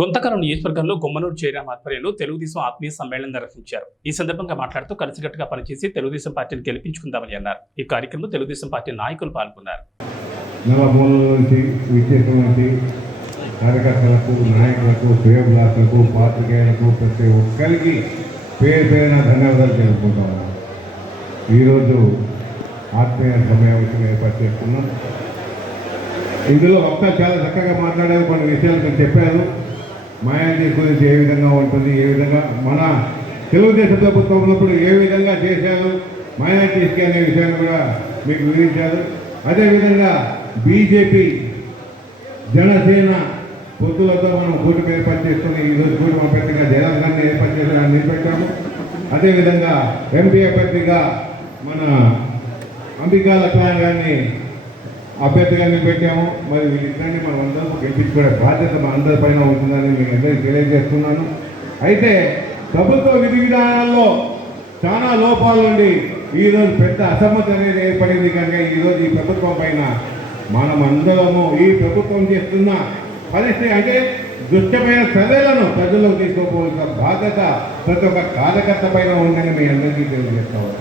గుంతకల్ నియోజకవర్గంలో గుమ్మనూరు జయరాం ఆధ్వర్యంలో తెలుగుదేశం ఆత్మీయ సమ్మేళనం నిర్వహించారు. ఈ సందర్భంగా మాట్లాడుతూ కలిసికట్టుగా పనిచేసి తెలుగుదేశం పార్టీని గెలిపించుకుందామని అన్నారు. ఈ కార్యక్రమంలో తెలుగుదేశం పార్టీ నాయకులు పాల్గొన్నారు. కార్యకర్తలకు, నాయకులకు, శ్రేయోభిలాషులకు, పాత్రికేయులకు ప్రతి ఒక్కరికి పేరు పేరున ధన్యవాదాలు తెలుపుకుంటాము. ఈరోజు ఆత్మీయ సమావేశం ఏర్పాటు చేస్తున్నాం. ఇందులో వక్తలు చాలా చక్కగా మాట్లాడారు, కొన్ని విషయాలు మీరు చెప్పారు. మాయాజీ గురించి ఏ విధంగా ఉంటుంది, ఏ విధంగా మన తెలుగుదేశం ప్రభుత్వం ఉన్నప్పుడు ఏ విధంగా చేశారు మైనారిటీస్కి అనే విషయాన్ని కూడా మీకు వివరించారు. అదేవిధంగా బీజేపీ జనసేన పొత్తులతో మనం కూటమి ఏర్పాటు చేసుకుని ఈరోజు కూటమి అభ్యర్థిగా జయరాం గారిని ఏర్పాటు చేసి నిలబెట్టాము. అదేవిధంగా ఎంపీ అభ్యర్థిగా మన అంబికా లక్ష్మణ్ గారిని అభ్యర్థిగా నిలబెట్టాము. మరి వీళ్ళిద్దరినీ మనం అందరూ గెలిపించుకునే బాధ్యత మన అందరిపైన ఉంటుందని మీకు అందరికీ తెలియజేస్తున్నాను. అయితే ప్రభుత్వ విధి విధానాల్లో చాలా లోపాలు ఉండి ఈరోజు పెద్ద అసమ్మతి అనేది ఏర్పడింది. కనుక ఈరోజు ఈ ప్రభుత్వం పైన మనం అందరము ఈ ప్రభుత్వం చేస్తున్న పరిస్థితి అంటే దుష్టమైన చర్యలను ప్రజల్లోకి తీసుకోవాల్సిన బాధ్యత ప్రతి ఒక్క కార్యకర్త పైన ఉందని మీ అందరికీ తెలియజేస్తాను.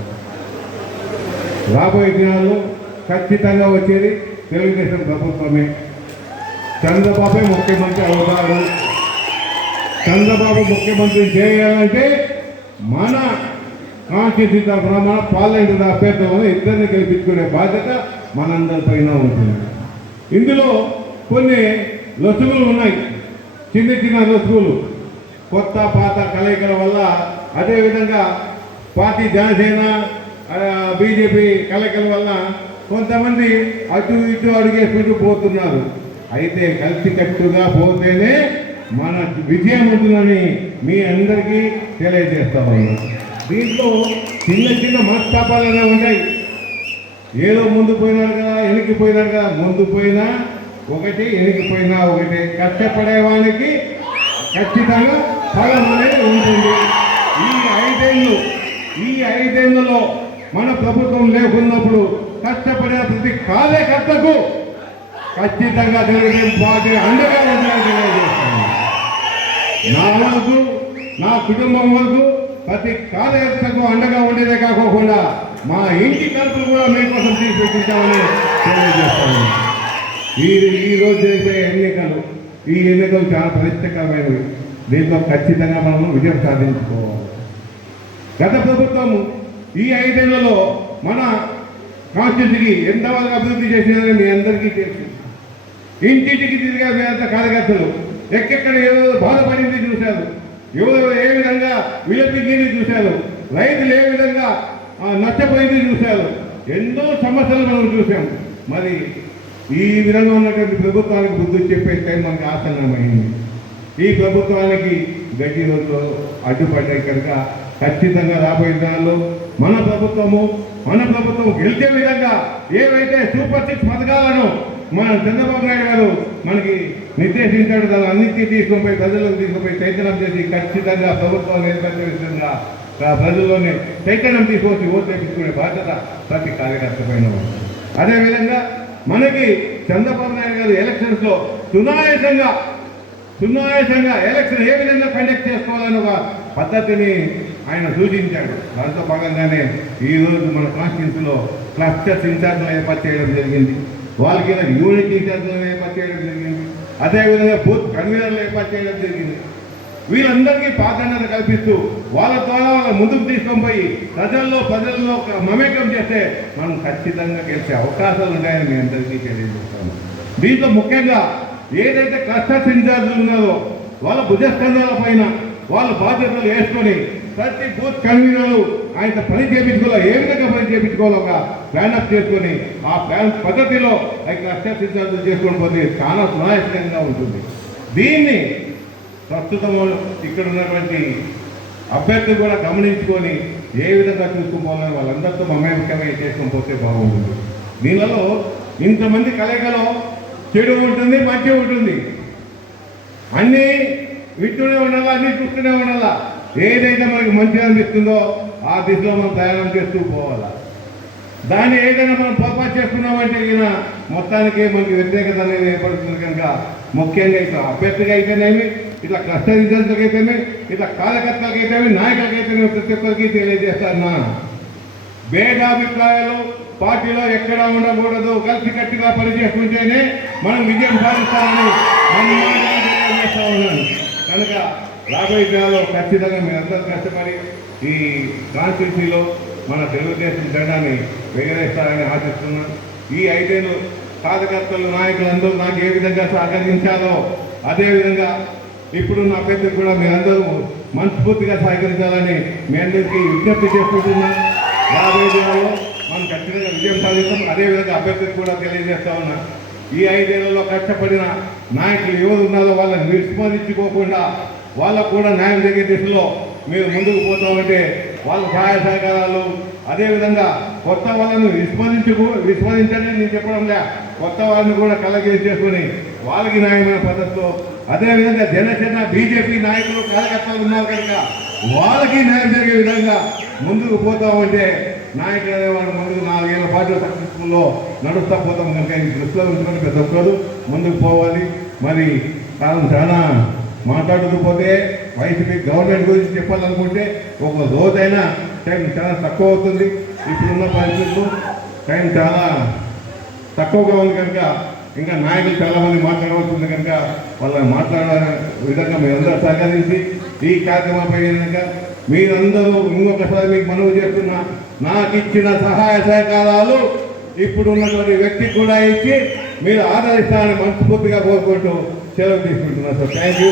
రాబోయే దినాల్లో ఖచ్చితంగా వచ్చేది తెలుగుదేశం ప్రభుత్వమే. చంద్రబాబే ముఖ్యమంత్రి అవుతారు. చంద్రబాబు ముఖ్యమంత్రి చేయాలంటే మన కాన్స్టిట్యూన్సీ తరఫున మన పార్లమెంటు అభ్యర్థులను ఇద్దరిని గెలిపించుకునే బాధ్యత మనందరిపైన ఉంటుంది. ఇందులో కొన్ని లొసుగులు ఉన్నాయి, చిన్న చిన్న లొసుగులు, కొత్త పాత కలయికల వల్ల. అదేవిధంగా పార్టీ జనసేన బీజేపీ కలయికల వల్ల కొంతమంది అటు ఇటు అడుగేసుకుంటూ పోతున్నారు. అయితే కలిసికట్టుగా పోతేనే మన విజయం ఉంటుందని మీ అందరికీ తెలియజేస్తా ఉన్నాను. దీంట్లో చిన్న చిన్న మనస్తాపాలనే ఉన్నాయి. ఏదో ముందు పోయినారు కదా, వెనక్కిపోయినారు కదా. ముందు పోయినా ఒకటి, వెనక్కిపోయినా ఒకటి. కష్టపడేవానికి ఖచ్చితంగా ఫలం అనేది ఉంటుంది. ఈ ఐదేళ్లలో మన ప్రభుత్వం లేకున్నప్పుడు కష్టపడే ప్రతి కార్యకర్తకు ఖచ్చితంగా తెలుగుదేశం పార్టీ అండగా ఉండాలని తెలియజేస్తాను. నా వరకు, నా కుటుంబం వరకు ప్రతి కార్యకర్తకు అండగా ఉండేదే కాకుండా మా ఇంటి కలుపులు కూడా మీకోసం తీసుకొచ్చింటామని తెలియజేస్తాను. ఈ రోజు చేసే ఈ ఎన్నికలు చాలా ప్రతిష్టకరమైనవి. దీంట్లో ఖచ్చితంగా మనం విజయం సాధించుకోవాలి. గత ప్రభుత్వం ఈ 5 ఏళ్లలో మన కాన్స్టిట్యూన్సీకి ఎంతవరకు అభివృద్ధి చేసినారని మీ అందరికీ తెలుసు. ఇంటింటికి తిరిగే కార్యకర్తలు ఎక్కడెక్కడ ఏదో బాధపడింది చూశారు, ఎవరు ఏ విధంగా విలపించింది చూశారు, రైతులు ఏ విధంగా నష్టపోయింది చూశారు. ఎన్నో సమస్యలు మనం చూసాం. మరి ఈ విధంగా ఉన్నటువంటి ప్రభుత్వానికి బుద్ధి చెప్పే టైం మనకు ఆసన్నమైంది. ఈ ప్రభుత్వానికి గట్టి రోజులు అడ్డుపడ్డాయి కనుక ఖచ్చితంగా రాబోయే దినాల్లో మన ప్రభుత్వం గెలిచే విధంగా ఏవైతే సూపర్ 6 పథకాలను మన చంద్రబాబు నాయుడు గారు మనకి నిర్దేశించాడు, దాన్ని అన్నింటినీ తీసుకుపోయి ప్రజలకు తీసుకుపోయి చైతన్యం చేసి ఖచ్చితంగా ప్రభుత్వాన్ని ఏర్పడే విధంగా ప్రజల్లోనే చైతన్యం తీసుకొచ్చి ఓటు తెప్పించుకునే బాధ్యత ప్రతి కార్యకర్త పైన ఉంది. అదేవిధంగా మనకి చంద్రబాబు నాయుడు గారు ఎలక్షన్స్లో సునాయాసంగా ఎలక్షన్ ఏ విధంగా కండక్ట్ చేసుకోవాలని ఒక పద్ధతిని ఆయన సూచించాడు. దాంతో భాగంగానే ఈరోజు మన కాన్స్టిట్యూన్సీలో క్లస్టర్స్ ఇన్ఛార్జ్లను ఏర్పాటు చేయడం జరిగింది. వాళ్ళకి యూనిట్ ఇన్ఛార్జ్లను ఏర్పాటు చేయడం జరిగింది. అదేవిధంగా బూత్ కన్వీనర్లు ఏర్పాటు చేయడం జరిగింది. వీళ్ళందరికీ ప్రాధాన్యత కల్పిస్తూ వాళ్ళ ద్వారా వాళ్ళ ముందుకు తీసుకొని పోయి ప్రజల్లో మమేకం చేస్తే మనం ఖచ్చితంగా గెలిచే అవకాశాలు ఉన్నాయని మీ అందరికీ తెలియజేస్తాను. దీంట్లో ముఖ్యంగా ఏదైతే క్లస్టర్స్ ఇన్ఛార్జీలు ఉన్నారో వాళ్ళ భుజస్కంధాల పైన వాళ్ళ బాధ్యతలు వేసుకొని ప్రతి బూత్ కన్వీనర్లు ఆయన పని చేయించుకోవాలి, ఏ విధంగా పని చేయించుకోవాలో ఒక ప్లానప్ చేసుకొని ఆ ప్లాన్ పద్ధతిలో క్లస్టర్స్ ఇన్ఛార్జీలు చేసుకొని పోతే చాలా సునాయాసంగా ఉంటుంది. దీన్ని ప్రస్తుతం ఇక్కడ ఉన్నటువంటి అభ్యర్థులు కూడా గమనించుకొని ఏ విధంగా చూసుకోవాలని వాళ్ళందరితో మమేకమై చేసుకొని పోతే బాగుంటుంది. దీనిలో ఇంతమంది కలయికలో చెడు ఉంటుంది, మంచి ఉంటుంది. అన్నీ వింటూనే ఉండాలా, అన్నీ చూస్తూనే ఉండాలా. ఏదైతే మనకి మంచిగా అనిపిస్తుందో ఆ దిశలో మనం ప్రయాణం చేస్తూ పోవాలా. దాన్ని ఏదైనా మనం పొరపాటు చేసుకున్నామంటే మొత్తానికి మనకి వ్యతిరేకత అనేది ఏర్పడుతుంది కనుక ముఖ్యంగా ఇట్లా అభ్యర్థిగా అయితేనేమి, ఇట్లా క్లస్టర్ రిజల్ట్కి అయితేనే, ఇట్లా కార్యకర్తలకు అయితేనే, నాయకులకు అయితేనే ప్రతి ఒక్కరికి తెలియజేస్తాను నా భేదాభిప్రాయాలు పార్టీలో ఎక్కడా ఉండకూడదు. కలిసికట్టుగా పనిచేస్తుంటేనే మనం విజయం సాధిస్తామని తెలియజేస్తా ఉన్నాను. కనుక రాబోయే కాలంలో ఖచ్చితంగా మీరందరూ కష్టపడి ఈ కాన్స్టిట్యూన్సీలో మన తెలుగుదేశం జెండాని ఎగరేస్తారని ఆశిస్తున్నాను. ఈ 5 ఏళ్ళు కార్యకర్తలు, నాయకులందరూ నాకు ఏ విధంగా సహకరించాలో అదేవిధంగా ఇప్పుడు నా పెద్దకు కూడా మీరందరూ మనస్ఫూర్తిగా సహకరించాలని మీ అందరికీ విజ్ఞప్తి చేసుకుంటున్నాను. రాబోయే దినాల్లో మనం ఖచ్చితంగా విజయం సాధిస్తాం. అదేవిధంగా అభ్యర్థికి కూడా తెలియజేస్తా ఉన్నా, ఈ 5 ఏళ్లలో కష్టపడిన నాయకులు ఎవరు ఉన్నారో వాళ్ళని విస్మరించుకోకుండా వాళ్ళకు కూడా న్యాయం జరిగే దిశలో మీరు ముందుకు పోతామంటే వాళ్ళ సహాయ సహకారాలు, అదేవిధంగా కొత్త వాళ్ళను విస్మరించని నేను చెప్పడం లే, కొత్త వాళ్ళని కూడా కలగేసి చేసుకుని వాళ్ళకి న్యాయమైన పద్ధతిలో, అదేవిధంగా జనసేన బీజేపీ నాయకులు కార్యకర్తలు ఉన్నారు కనుక వాళ్ళకి న్యాయం జరిగే విధంగా ముందుకు పోతామంటే నాయకులు అనేవాళ్ళు ముందుకు 4 ఏళ్ల పాటు సక్సెస్ఫుల్లో నడుస్తూ పోతాం కనుక ఈ దృష్టిలో ఉంచుకొని ప్రతి ఒక్కరు ముందుకు పోవాలి. మరి కాలం చాలా మాట్లాడుతూ పోతే వైసీపీ గవర్నమెంట్ గురించి చెప్పాలనుకుంటే ఒక రోజైనా టైం చాలా తక్కువ అవుతుంది. ఇప్పుడున్న పరిస్థితుల్లో టైం చాలా తక్కువగా ఉంది కనుక ఇంకా నాయకులు చాలామంది మాట్లాడవలసింది కనుక వాళ్ళని మాట్లాడే విధంగా మీరందరూ సహకరించి ఈ కార్యక్రమంపై కనుక మీరందరూ ఇంకొకసారి మీకు మనవి చేస్తున్నా, నాకు ఇచ్చిన సహాయ సహకారాలు ఇప్పుడు ఉన్నటువంటి వ్యక్తికి కూడా ఇచ్చి మీరు ఆదరిస్తారని మనస్ఫూర్తిగా కోరుకుంటూ సెలవు తీసుకుంటున్నాను. So thank you.